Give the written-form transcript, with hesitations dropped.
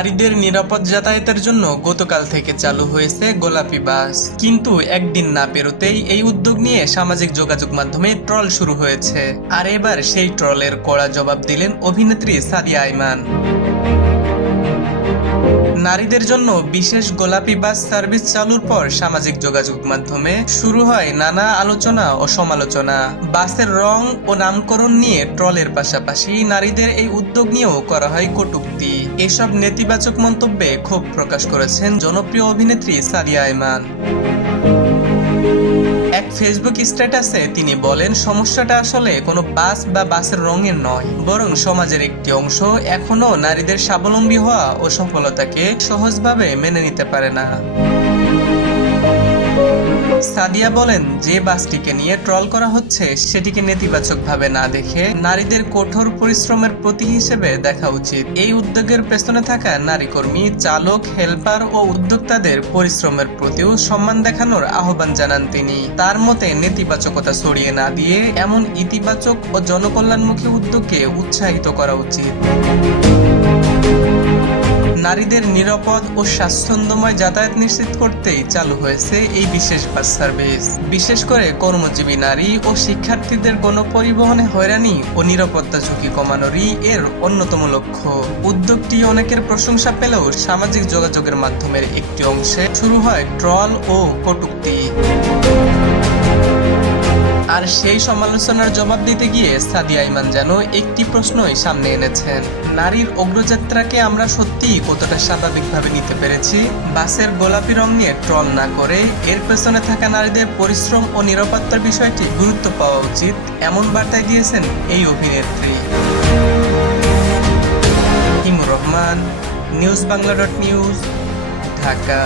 নারীদের নিরাপদ যাতায়াতের জন্য গতকাল থেকে চালু হয়েছে গোলাপি বাস, কিন্তু একদিন না পেরোতেই এই উদ্যোগ নিয়ে সামাজিক যোগাযোগ মাধ্যমে ট্রল শুরু হয়েছে। আর এবার সেই ট্রলের কড়া জবাব দিলেন অভিনেত্রী সাদিয়া আইমান। নারীদের জন্য বিশেষ গোলাপি বাস সার্ভিস চালুর পর সামাজিক যোগাযোগ মাধ্যমে শুরু হয় নানা আলোচনা ও সমালোচনা। বাসের রং ও নামকরণ নিয়ে ট্রলের পাশাপাশি নারীদের এই উদ্যোগ নিয়েও করা হয় কটূক্তি। এসব নেতিবাচক মন্তব্যে ক্ষোভ প্রকাশ করেছেন জনপ্রিয় অভিনেত্রী সাদিয়া আইমান। এক ফেসবুক স্ট্যাটাসে তিনি বলেন, সমস্যাটা আসলে কোনো বাস বা বাসের রঙের নয়, বরং সমাজের একটি অংশ এখনো নারীদের স্বাবলম্বী হওয়া ও সফলতাকে সহজভাবে মেনে নিতে পারে না। সাদিয়া বলেন, যে বাসটিকে নিয়ে ট্রল করা হচ্ছে সেটিকে নেতিবাচকভাবে না দেখে নারীদের কঠোর পরিশ্রমের প্রতীক হিসেবে দেখা উচিত। এই উদ্যোগের পেছনে থাকা নারী কর্মী, চালক, হেল্পার ও উদ্যোক্তাদের পরিশ্রমের প্রতিও সম্মান দেখানোর আহ্বান জানান তিনি। তার মতে, নেতিবাচকতা ছড়িয়ে না দিয়ে এমন ইতিবাচক ও জনকল্যাণমুখী উদ্যোগকে উৎসাহিত করা উচিত। নারীদের নিরাপদ ও স্বাচ্ছন্দ্যময় যাতায়াত নিশ্চিত করতেই চালু হয়েছে এই বিশেষ বাস সার্ভিস। বিশেষ করে কর্মজীবী নারী ও শিক্ষার্থীদের গণপরিবহনে হয়রানি ও নিরাপত্তা ঝুঁকি কমানোরই এর অন্যতম লক্ষ্য। উদ্যোগটি অনেকের প্রশংসা পেলেও সামাজিক যোগাযোগের মাধ্যমের একটি অংশে শুরু হয় ট্রল ও কটূক্তি। আর সেই সমালোচনার জবাব দিতে গিয়ে সাদিয়া আইমান যেন একটি প্রশ্নই সামনে এনেছেন, নারীর অগ্রযাত্রাকে আমরা সত্যিই কতটা স্বাভাবিকভাবে নিতে পেরেছি? বাসের গোলাপি রং নিয়ে ট্রল না করে এর পেছনে থাকা নারীদের পরিশ্রম ও নিরাপত্তার বিষয়টি গুরুত্ব পাওয়া উচিত, এমন বার্তা দিয়েছেন এই অভিনেত্রী। হিমুর রহমান, নিউজ বাংলা.নিউজ, ঢাকা।